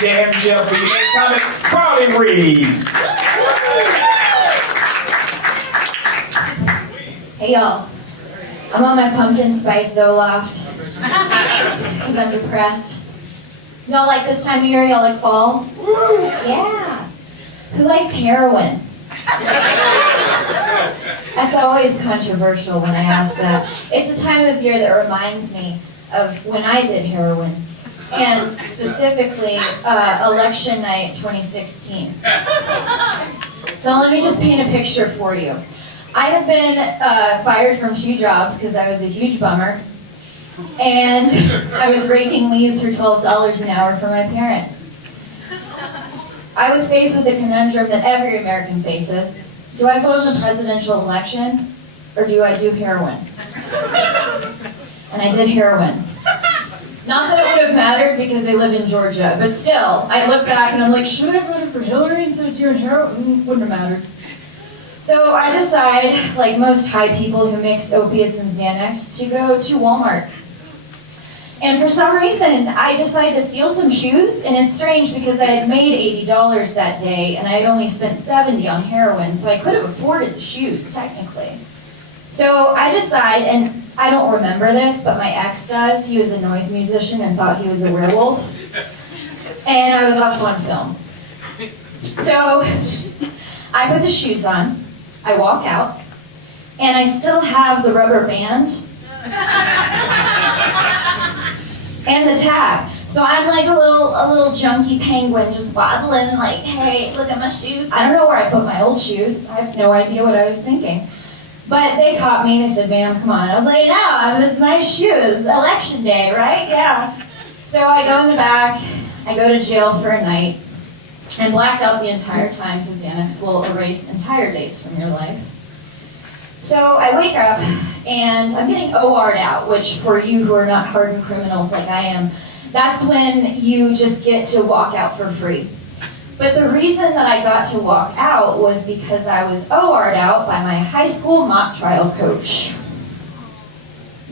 damn jail for you. Next comic, Carley Reeves. Hey y'all, I'm on my pumpkin spice Zoloft because I'm depressed. Y'all like this time of year? Y'all like fall? Yeah. Who likes heroin? That's always controversial when I ask that. It's a time of year that reminds me of when I did heroin, and specifically election night 2016. So let me just paint a picture for you. I had been fired from 2 jobs because I was a huge bummer, and I was raking leaves for $12 an hour for my parents. I was faced with the conundrum that every American faces. Do I vote in the presidential election, or do I do heroin? And I did heroin. Not that it would have mattered because I live in Georgia, but still, I look back and I'm like, should I have voted for Hillary instead of doing heroin? Wouldn't have mattered. So I decide, like most high people who mix opiates and Xanax, to go to Walmart. And for some reason, I decided to steal some shoes, and it's strange because I had made $80 that day, and I had only spent $70 on heroin, so I could have afforded the shoes, technically. So I decide, and I don't remember this, but my ex does. He was a noise musician and thought he was a werewolf. And I was also on film. So I put the shoes on, I walk out, and I still have the rubber band and the tag. So I'm like a little junkie penguin just waddling like, hey, look at my shoes. I don't know where I put my old shoes. I have no idea what I was thinking. But they caught me and they said, ma'am, come on. I was like, no, I'm just nice shoes. Election day, right? Yeah. So I go in the back, I go to jail for a night. I'm blacked out the entire time because Xanax will erase entire days from your life. So I wake up and I'm getting OR'd out, which for you who are not hardened criminals like I am, that's when you just get to walk out for free. But the reason that I got to walk out was because I was OR'd out by my high school mock trial coach.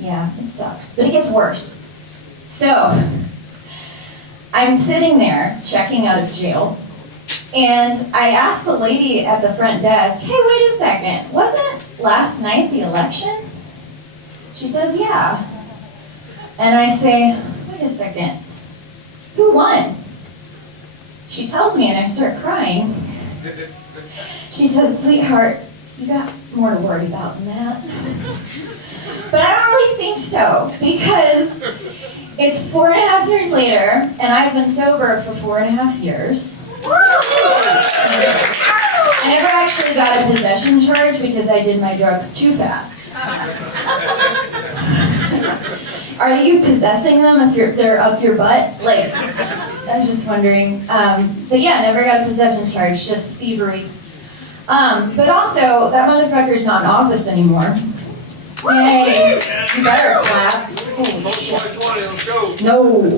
Yeah, it sucks, but it gets worse. So I'm sitting there checking out of jail, and I asked the lady at the front desk, hey, wait a second, wasn't last night the election? She says, yeah. And I say, wait a second, who won? She tells me, and I start crying. She says, sweetheart, you got more to worry about than that. But I don't really think so, because it's 4.5 years later, and I've been sober for 4.5 years. I never actually got a possession charge because I did my drugs too fast. Are you possessing them if they're up your butt? Like, I'm just wondering. But yeah, never got a possession charge, just thievery. But also, that motherfucker's not in office anymore. Yay! You better clap. Holy shit. No.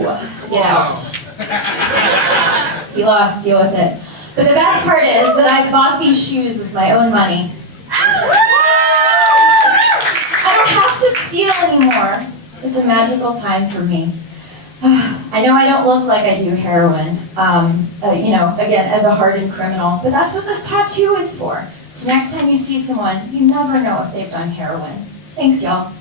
Get out. He lost, deal with it. But the best part is that I bought these shoes with my own money. I don't have to steal anymore. It's a magical time for me. I know I don't look like I do heroin, again, as a hardened criminal, but that's what this tattoo is for. So next time you see someone, you never know if they've done heroin. Thanks, y'all.